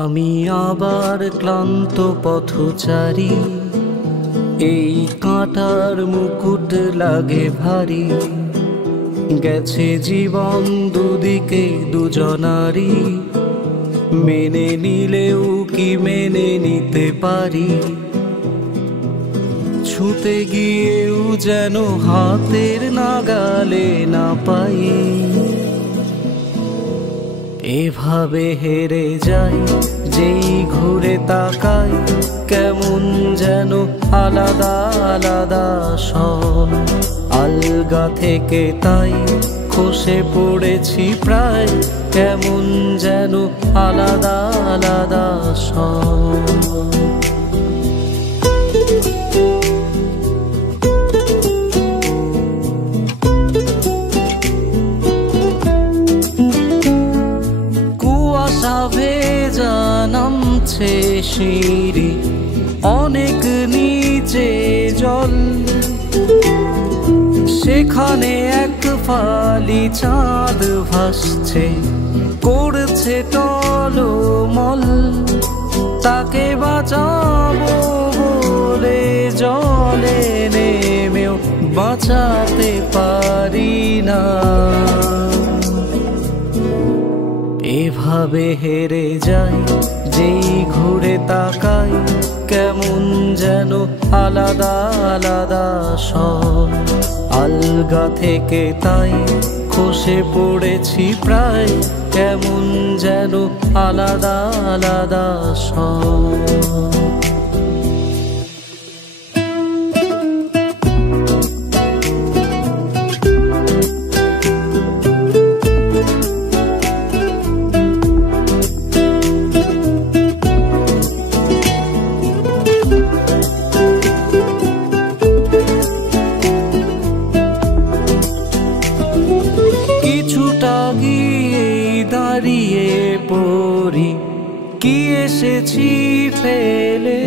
আমি আবার ক্লান্ত পথচারী, এই কাঁটার মুকুট লাগে ভারী। গেছে জীবন দুদিকে দুজনারই, মেনে নিলেও কি মেনে নিতে পারি? ছুতে গিয়েও যেন হাতের নাগালে না পাই। এভাবে হেরে যাই, যেই ঘুরে তাকাই কেমন যেন আলাদা আলাদা সব। আলগা থেকে তাই খসে পড়েছি প্রায়, কেমন যেন আলাদা আলাদা সব। ভেজা নামছে সিঁড়ি, অনেক নিচে জল। সেখানে এক ফালি চাঁদ ভাসছে, করছে টলমল। তাকে বাঁচাবো বলে জলে নেমেও বাঁচাতে পারি না। এভাবে হেরে যাই, যেই ঘুরে তাকাই কেমন যেন আলাদা আলাদা সব। আলগা থেকে তাই খসে পড়েছি প্রায়, কেমন যেন আলাদা আলাদা সব। কিছুটা গিয়ে দাঁড়িয়ে পড়ি, কি এসেছি ফেলে।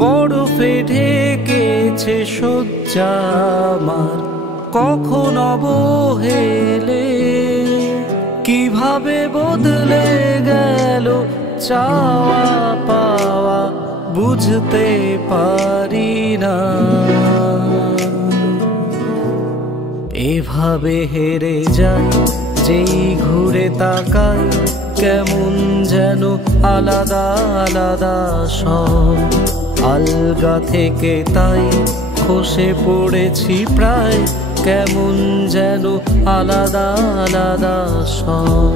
বরফে ঢেকেছে শয্যা আমার, কখন অবহেলে। কিভাবে বদলে গেল চাওয়া পাওয়া, বুঝতে পারি না। এভাবে হেরে যাই, যেই ঘুরে তাকাই কেমন যেন আলাদা আলাদা সব। আলগা থেকে তাই খসে পড়েছি প্রায়, কেমন যেন আলাদা আলাদা সব।